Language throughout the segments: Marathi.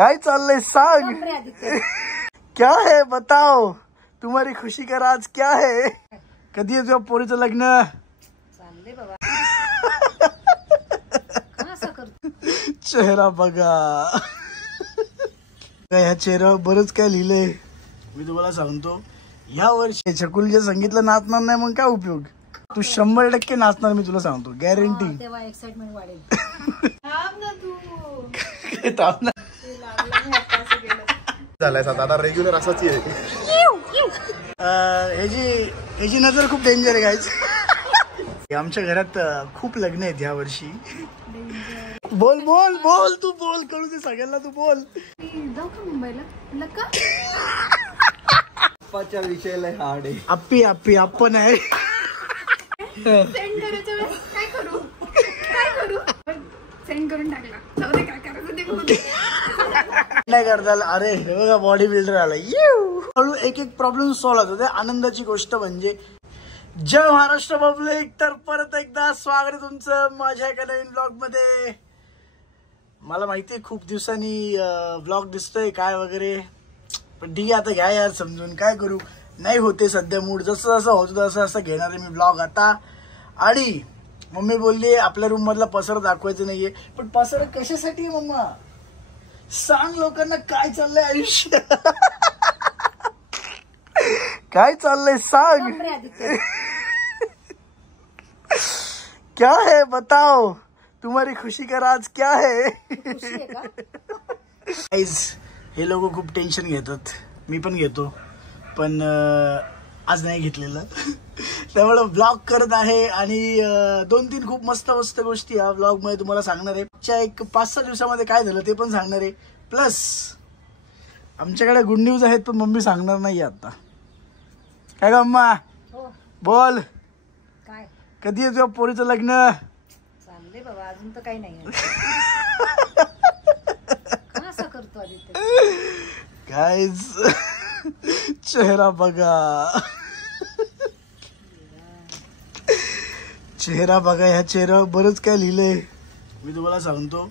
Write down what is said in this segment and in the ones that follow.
काय चाललंय सांग, क्या है बताओ, तुम्हारी खुशी का राज क्या है? कधी आहे तुझ्या पोरीचं लग्न? चालले बाबा. चेहरा बघा, ह्या चेहऱ्यावर बरंच काय लिहिलंय. मी तुम्हाला सांगतो, या वर्षी छकुलीच्या संगीतला नाचणार नाही मग काय उपयोग. तू 100% नाचणार, मी तुला सांगतो, गॅरंटी. तेव्हा एक्साइटमेंट वाढेल. झालाय आता रेग्युलर असाच आहे. ह्याची नजर खूप डेंजर आहे गाईज. आमच्या घरात खूप लग्न आहेत या वर्षी. बोल बोल बोल, तू बोल, कळू दे सगळ्यांना, तू बोल. जाऊ का मुंबईला? लका अप्पाच्या विषयाला हार्ड आहे. अप्पी अप्पी आपण आहे. सेंड करायच्या वेळेस काय करू सेंड करून टाकला. जाऊ दे, काय करायचं ते करू दे. नाही करता. अरे हे बघा, बॉडी बिल्डर आला. हळू एक एक प्रॉब्लेम सॉल्व्ह होते. आनंदाची गोष्ट म्हणजे जय महाराष्ट्र पब्लिक. तर परत एकदा स्वागत आहे तुमचं माझ्या एका नवीन ब्लॉग मध्ये. मला माहितीये खूप दिवसांनी ब्लॉग दिसतोय काय वगैरे, पण ठीक आहे, आता घ्या यार समजून. काय करू, नाही होते सध्या मूड. जसं जसं होतं तसं असं घेणार आहे मी ब्लॉग आता. आणि मम्मी बोलली आपल्या रूम मधला पसर दाखवायचं नाहीये. पण पसर कशासाठी मम्मा, सांग लोकांना काय चाललंय आयुष्य. काय चाललंय सांग, क्या है बताओ, तुम्हारी खुशी का राज क्या है? हे लोक खूप टेन्शन घेतात, मी पण घेतो, पण आज नाही घेतलेलं. त्यामुळे ब्लॉग करत आहे. आणि 2-3 खूप मस्त मस्त गोष्टी या ब्लॉग मध्ये तुम्हाला सांगणार आहे. एक 5-6 दिवसामध्ये काय झालं ते पण सांगणार आहे. प्लस आमच्याकडे गुड न्यूज आहेत, पण मम्मी सांगणार नाही आता. काय ग अम्मा, बोल. काय कधी आहे तुझ्या पोरीचं लग्न? चालले बाबा, अजून तर काही नाही. असं करतो आदित्य. गाईज चेहरा बघा, चेहरा बघा. ह्या चेहऱ्यावर बरंच काय लिहिलंय. मी तुम्हाला सांगतो,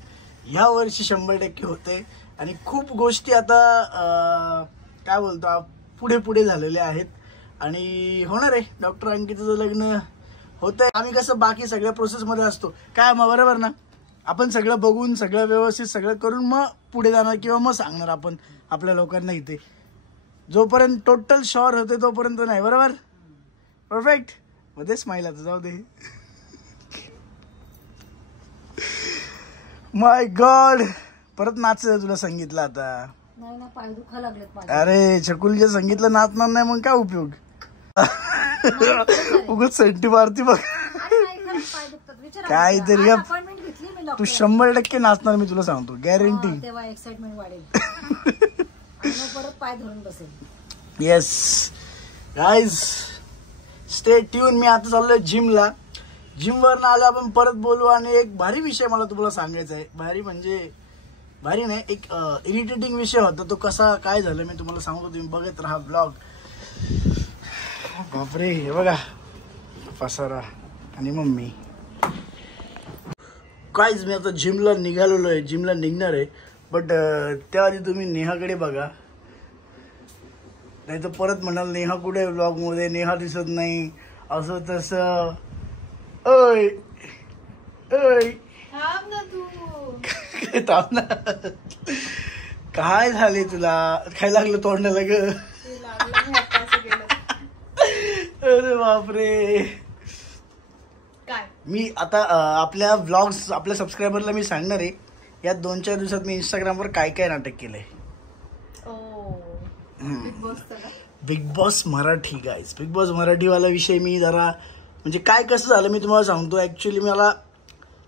ह्या वर्षी 100% होते. आणि खूप गोष्टी आता काय बोलतो पुढे पुढे झालेल्या आहेत. आणि होणार आहे. डॉक्टर अंकिताचं लग्न होतंय. आम्ही कसं बाकी सगळ्या प्रोसेस मध्ये असतो काय मग, बरोबर ना. आपण सगळं बघून सगळं व्यवस्थित सगळं करून मग पुढे जाणार किंवा मग सांगणार आपण आपल्या लोकांना इथे. जोपर्यंत टोटल शॉर होते तोपर्यंत नाही, बरोबर. परफेक्ट. मध्ये स्माईल आता जाऊ दे. माय गॉड, परत नाचायचं तुला संगीतला आता. नाही ना, पाय दुखा लागलेत माझे. अरे छकुलीच्या संगीतला नाचणार नाही मग काय उपयोग. उगाच सेंटी मारती बघ. काहीतरी. तू 100% नाचणार, मी तुला सांगतो, गॅरंटी. तेव्हा एक्साइटमेंट वाढेल. परत पाय धरून बसेल. Yes guys, stay tune. मी आता चाललोय जिमला. जिम वरनं आलं आपण परत बोलू. आणि एक भारी विषय मला तुम्हाला सांगायचा आहे. भारी म्हणजे भारी नाही, एक इरिटेटिंग विषय होता. तो कसा काय झालं मी तुम्हाला सांगतो, तुम्ही बघत राहा ब्लॉग. बापरे, हे बघा पसारा आणि मम्मी. काहीच मी आता जिमला निघालेलो आहे, जिमला निघणार आहे. बट त्याआधी तुम्ही नेहाकडे बघा, नाही तर परत म्हणाल नेहा कुठे ब्लॉग मध्ये, नेहा दिसत नाही असं तसं. ओय ओय, थांब ना. काय झाले तुला, काय लागलं तोंडाला ग? अरे बापरे. काय मी आता आपल्या व्लॉग्स, आपल्या सबस्क्रायबरला मी सांगणार आहे या 2-4 दिवसात मी इंस्टाग्रामवर काय काय नाटक केलंय. Bigg Boss Marathi. Guys, Bigg Boss मराठीवाला विषय मी जरा म्हणजे काय कसं झालं मी तुम्हाला सांगतो. ऍक्च्युली मला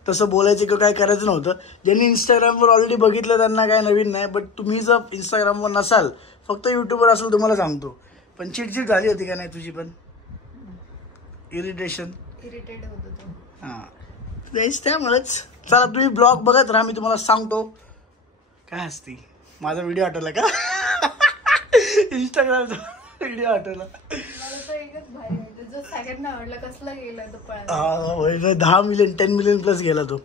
तसं बोलायचं किंवा काय करायचं नव्हतं. ज्यांनी इंस्टाग्रामवर ऑलरेडी बघितलं त्यांना काय नवीन नाही. बट तुम्ही जर इंस्टाग्रामवर नसाल, फक्त युट्यूबवर असेल, तुम्हाला सांगतो. पण चिडचिड झाली होती का नाही तुझी पण? इरिटेट होत. हा, त्यामुळेच. चला तुम्ही ब्लॉग बघत राहा, मी तुम्हाला सांगतो काय असते. माझा व्हिडिओ आठवला का? इंस्टाग्रामचा व्हिडिओ आठवला. 10 मिलियन 10 मिलियन प्लस गेला तो.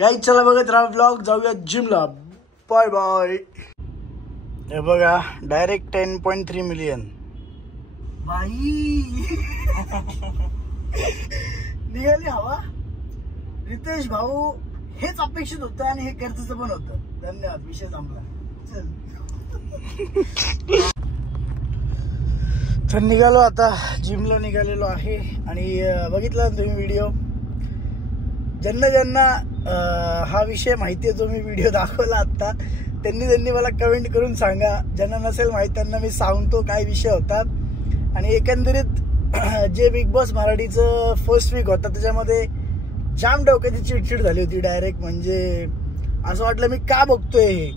या इच्छाला बघत राहा ब्लॉग. जाऊया जिमला. Bye bye. हे बघा डायरेक्ट 10.3 मिलियन बाई. निघाली हवा. रितेश भाऊ हेच अपेक्षित होतं आणि हे गरजेचं पण होतं. धन्यवाद. विषय संपला. चल तर निघालो आता. जिमला निघालेलो आहे आणि बघितला तुम्ही व्हिडिओ. ज्यांना ज्यांना हा विषय माहिती आहे जो मी व्हिडिओ दाखवला आता त्यांनी मला कमेंट करून सांगा. ज्यांना नसेल माहिती त्यांना मी सांगतो काय विषय होता. आणि एकंदरीत जे बिग बॉस मराठीचं फर्स्ट वीक होता त्याच्यामध्ये जाम डोक्याची चिडचिड झाली होती डायरेक्ट. म्हणजे असं वाटलं मी का बघतोय हे.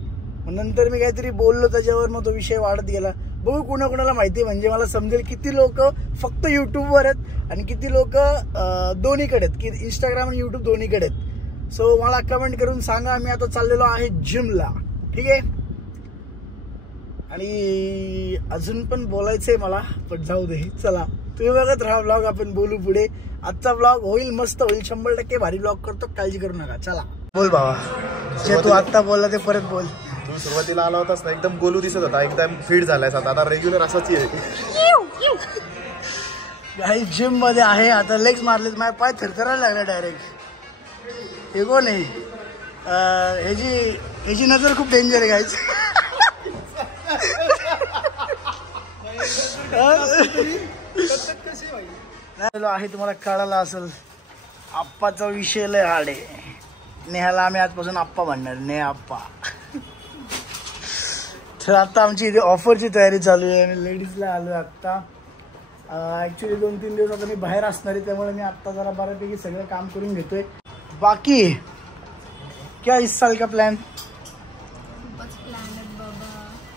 नंतर मी काहीतरी बोललो त्याच्यावर मग तो विषय वाढत गेला. बघू कुणाकुणाला माहिती म्हणजे मला समजेल किती लोक फक्त युट्यूबवर आहेत आणि किती लोक दोन्हीकडे आहेत की इंस्टाग्राम आणि युट्यूब दोन्हीकडे आहेत. सो मला कमेंट करून सांगा. मी आता चाललेलो आहे जिमला. ठीक आहे. आणि अजून पण बोलायचंय मला पण जाऊ दे. चला तुम्ही बघत राहा ब्लॉग. आपण बोलू पुढे. आजचा ब्लॉग होईल मस्त होईल. 100% भारी ब्लॉग करतो. काळजी करू नका. चला बोल बाबा. जे तू आत्ता बोलला ते परत बोल. तू सुरुवातीला आला होतास ना एकदम गोलू दिसत होता. एकदम फिट झालाय आता रेग्युलर असाच आहे. काही जिम मध्ये आहे आता. लेग्स मारलेत. माझ्या पाय थरथरायला लागला डायरेक्ट. हे कोण आहे. ह्याची नजर खूप डेंजर आहे गाईज. आहे तुम्हाला कळाला असेल आप्पाचा विषय लय हार्ड आहे. नेहाला आम्ही आजपासून आप्पा म्हणणार. नेहा आप्पा. तर आता आमची इथे ऑफरची तयारी चालू आहे. आणि लेडीजला आलो आहे आत्ता. ॲक्च्युली 2-3 दिवस आता मी बाहेर असणार आहे त्यामुळे मी आत्ता जरा बऱ्यापैकी सगळं काम करून घेतोय. बाकी क्या इस साल का प्लॅन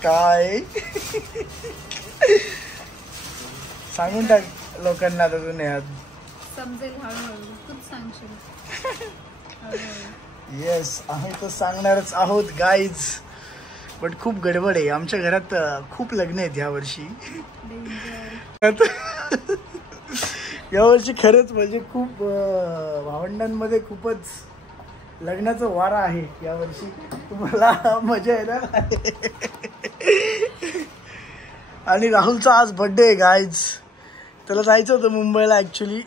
काय सांगून टाक लोकांना आता तू नेहात. समजेल हळूहळू. तूच सांगशील. येस आम्ही तर सांगणारच आहोत गाईज. बट खूप गडबड आहे. आमच्या घरात खूप लग्न आहेत यावर्षी. यावर्षी खरंच म्हणजे खूप भावंडांमध्ये खूपच लग्नाचं वारा आहे यावर्षी. तुम्हाला मजा येणार. आणि राहुलचा आज बर्थडे आहे गाईज. त्याला जायचं होतं मुंबईला ॲक्च्युली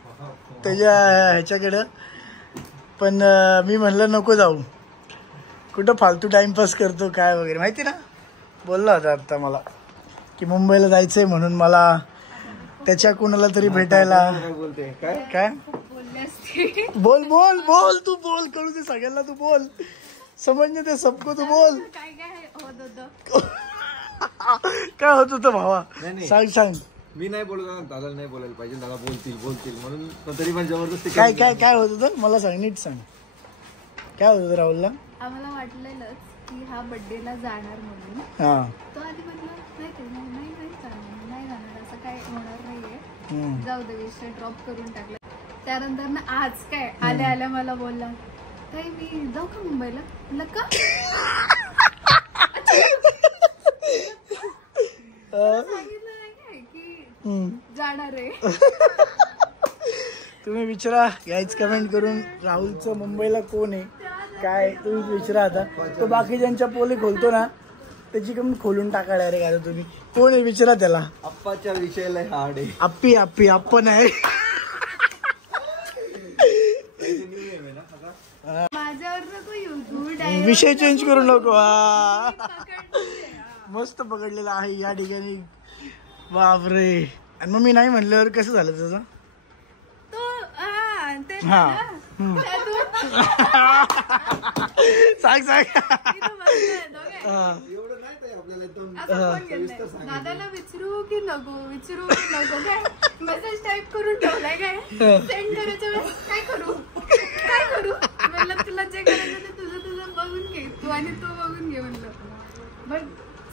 त्याच्या ह्याच्याकडं. पण मी म्हणलं नको जाऊ. कुठं फालतू टाइमपास करतो काय वगैरे माहिती ना. बोलला होता आत्ता मला की मुंबईला जायचं आहे म्हणून मला त्याच्या कुणाला तरी भेटायला. काय बोल बोल बोल तू बोल. कळू दे सगळ्यांना. तू बोल. समजणे ते सबको तू बोल. काय होत होतं भावा. सांग सांग. मी नाही बोलत दादा नाही बोलायला पाहिजे. दादा बोलतील म्हणून तरी पण जबरदस्ती. काय काय काय होत होतं मला सांग. नीट सांग. काय होत होतं राहुलला. आम्हाला वाटलेलंच की हा बर्थडेला जाणार म्हणून. हा तो आधी म्हटलं नाही जाणार. असं काय होणार नाहीये. जाऊ दे विषय ड्रॉप करून टाकला. त्यानंतर ना आज काय आल्या मला बोलला ताई मी जाऊ का मुंबईला. म्हणलं का. सांगितलं नाही काय की जाणार आहे. तुम्ही विचारा गाईज कमेंट करून राहुलचं मुंबईला कोण आहे काय तुम्ही विचारा. आता तो बाकीच्यांच्या पोली खोलतो ना त्याची कमी खोलून टाका डायरेक्ट. आता तुम्ही कोण आहे विचारा त्याला. अप्पाच्या विषयाला हार्ड आहे. अप्पी अप्प नाही. विषय चेंज करू नको. मस्त पकडलेला आहे या ठिकाणी. बापरे. आणि मग मी नाही म्हणल्यावर कसं झालं त्याचं. हा सांग सांग. दादाला विचारू की नको काय मेसेज टाईप करून ठेवलाय काय. सेंड करायच्या वेळेस काय करू म्हणलं तुला जे करायचं ते तुझं बघून घे. तू आणि तो बघून घे म्हणलं. बघ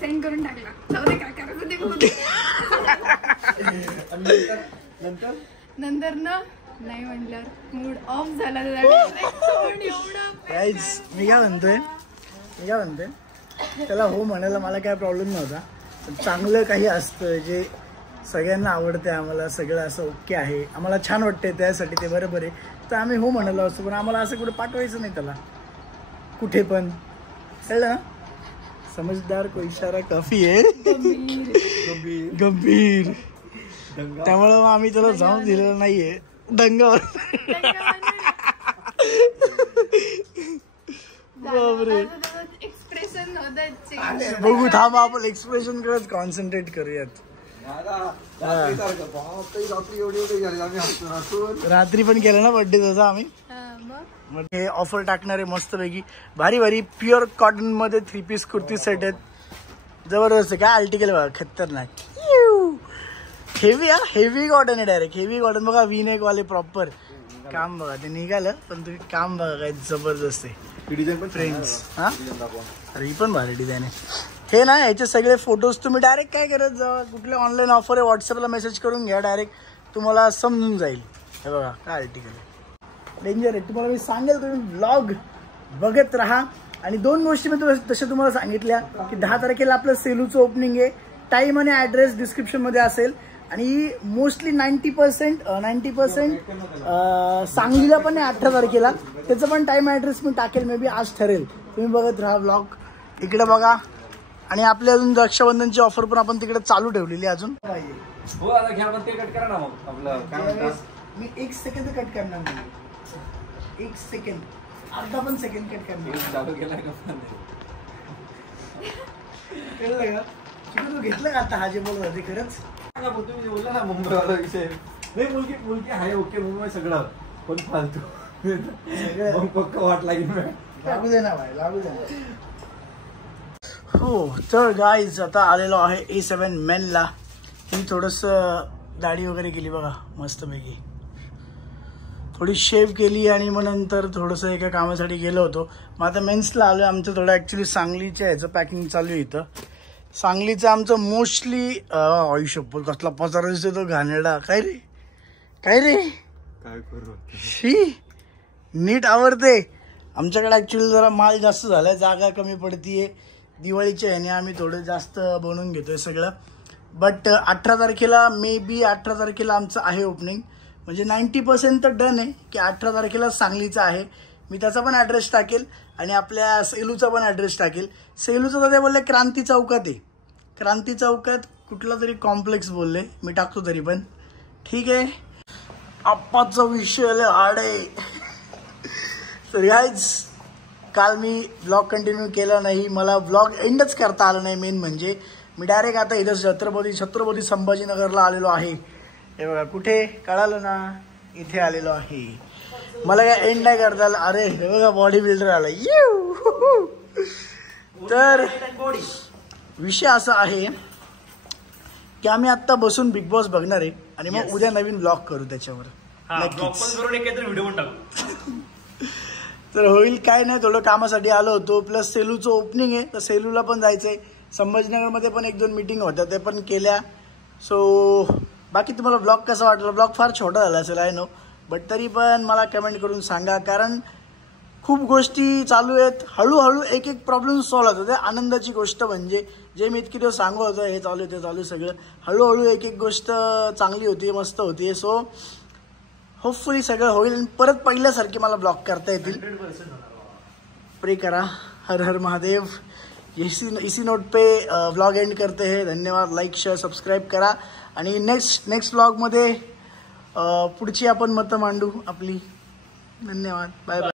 सेंड करून टाकला. जाऊ दे काय करायचं ते करू. नंतर ना नाही म्हटल्यावर मूड ऑफ झाला. मी काय म्हणतोय त्याला हो म्हणायला मला काय प्रॉब्लेम नव्हता. चांगलं काही असतं जे सगळ्यांना आवडते. आम्हाला सगळं असं ओके आहे. आम्हाला छान वाटतंय त्यासाठी ते बरोबर आहे. तर आम्ही हो म्हणालो असतो. पण आम्हाला असं कुठं पाठवायचं नाही त्याला कुठे पण. कळलं ना. समझदार को इशारा काफी आहे. गंभीर. त्यामुळे मग आम्ही त्याला जाऊन दिलेलं नाहीये दंगावर. बापरे. एक्सप्रेशन बघू थांब आपण एक्सप्रेशन कडेच कॉन्सन्ट्रेट करूयात. रात्री पण केलं ना बर्थडे त्याचा आम्ही. मग हे ऑफर टाकणारे मस्त पैकी भारी भारी प्युअर कॉटन मध्ये 3 पीस कुर्ती सेट आहेत. जबरदस्त आहे. काय आर्टिकल बघा खतरनाक. हेवी हेवी कॉटन आहे. डायरेक्ट हेवी कॉटन बघा. V-neck वाले प्रॉपर काम बघा. ते निघालं पण तुम्ही काम बघा काय जबरदस्त आहे. फ्रेंड्स हा अरे ही पण भारी डिझाईन आहे. हे ना याचे सगळे फोटोज तुम्ही डायरेक्ट काय करत जा. कुठले ऑनलाईन ऑफर आहे व्हॉट्सअपला मेसेज करून घ्या. डायरेक्ट तुम्हाला समजून जाईल. हे बघा काय आर्टिकल आहे. डेंजर आहे. तुम्हाला मी सांगेल तुम्ही व्लॉग बघत राहा. आणि 2 गोष्टी मी तशा तुम्हाला सांगितल्या की 10 तारखेला आपलं सेलूचं ओपनिंग आहे. टाईम आणि ॲड्रेस डिस्क्रिप्शनमध्ये असेल. आणि मोस्टली 90% सांगलीला पण आहे 18 तारखेला. त्याचं पण टाईम ॲड्रेस मी टाकेल. मे बी आज ठरेल. तुम्ही बघत राहा व्लॉग. इकडे बघा. आणि आपल्या अजून रक्षाबंधनची ऑफर पण आपण तिकडे चालू ठेवलेली अजून. हो आता घ्या पण ते कट करा ना. मग आपलं काय म्हणतात मी 1 सेकंद कट करणार नाही. 1 सेकंड अर्धा पण सेकंड कट करणार. चालू केलाय का कळलं का? तू घेतलं का आता हा जे बोलत होते खरंच. तुम्ही बोलला ना मुंबईवाला विषय. नाही मुलगी आहे ओके. मुंबई सगळं पण फालतू मग पक्क वाट लागेल. लागू दे ना भाई लागू दे ना. हो तर गाईज आता आलेलो आहे A7 मेनला. मी थोडंसं दाढी वगैरे केली बघा मस्तपैकी. थोडी शेव केली आणि मग नंतर थोडंसं एका कामासाठी गेलो होतो. मग आता मेन्सला आलो. आमचं थोडं ॲक्च्युली सांगलीच्या ह्याचं पॅकिंग चालू आहे इथं. सांगलीचं आमचं मोस्टली आयुष्य कसला पसारा दिसतो तो घाणेरडा. काय रे काय करू शी नीट आवडते. आमच्याकडे ॲक्च्युली जरा माल जास्त झाला आहे. जागा कमी पडतीये. दिवाळीच्या ह्याने आम्ही थोडं जास्त बनवून घेतोय सगळं. बट 18 तारखेला मे बी 18 तारखेला आमचं आहे ओपनिंग. म्हणजे 90% तर डन आहे की 18 तारखेला सांगलीचा आहे. मी त्याचा पण ॲड्रेस टाकेल आणि आपल्या सेलूचा पण ॲड्रेस टाकेल. सेलूचं तर ते बोलले क्रांती चौकात आहे. क्रांती चौकात कुठला तरी कॉम्प्लेक्स बोलले. मी टाकतो तरी पण ठीक आहे. आप्पाचा विषय हार्ड आहे. तर गाईज काल मी ब्लॉग कंटिन्यू केला नाही. मला ब्लॉग एंडच करता आलं नाही. मेन म्हणजे मी डायरेक्ट आता इथं छत्रपती संभाजीनगरला आलेलो आहे. हे बघा कुठे कळालं ना. इथे आलेलो आहे. मला काय एंड नाही करता आलं. अरे हे बघा बॉडी बिल्डर आला. तर विषय असा आहे की आम्ही आत्ता बसून बिग बॉस बघणार आहे आणि मग उद्या नवीन ब्लॉग करू त्याच्यावर. व्हिडिओ पण टाकू. तर होईल काय नाही. थोडं कामासाठी आलो होतो. प्लस सेलूचं ओपनिंग आहे तर सेलूला पण जायचंय. संभाजीनगरमध्ये पण 1-2 मीटिंग होत्या ते पण केल्या. सो बाकी तुम्हाला ब्लॉग कसा वाटला. ब्लॉग फार छोटा झाला असेल आय नो. बट तरी पण मला कमेंट करून सांगा. कारण खूप गोष्टी चालू आहेत. हळूहळू एक प्रॉब्लेम सॉल्व्ह होतो. ते आनंदाची गोष्ट म्हणजे जे मी इतकी दिवस सांगू होतं हे चालू आहे ते चालू सगळं. हळूहळू एक गोष्ट चांगली होती मस्त होती. सो होपफुली सगळं होईल आणि परत पहिल्यासारखे मला ब्लॉग करता येतील. प्रे करा. हर हर महादेव. इसी नोट पे ब्लॉग एंड करते हैं. धन्यवाद. लाईक शेअर सबस्क्राईब करा आणि नेक्स्ट ब्लॉगमध्ये पुढची आपण मतं मांडू आपली. धन्यवाद. Bye bye.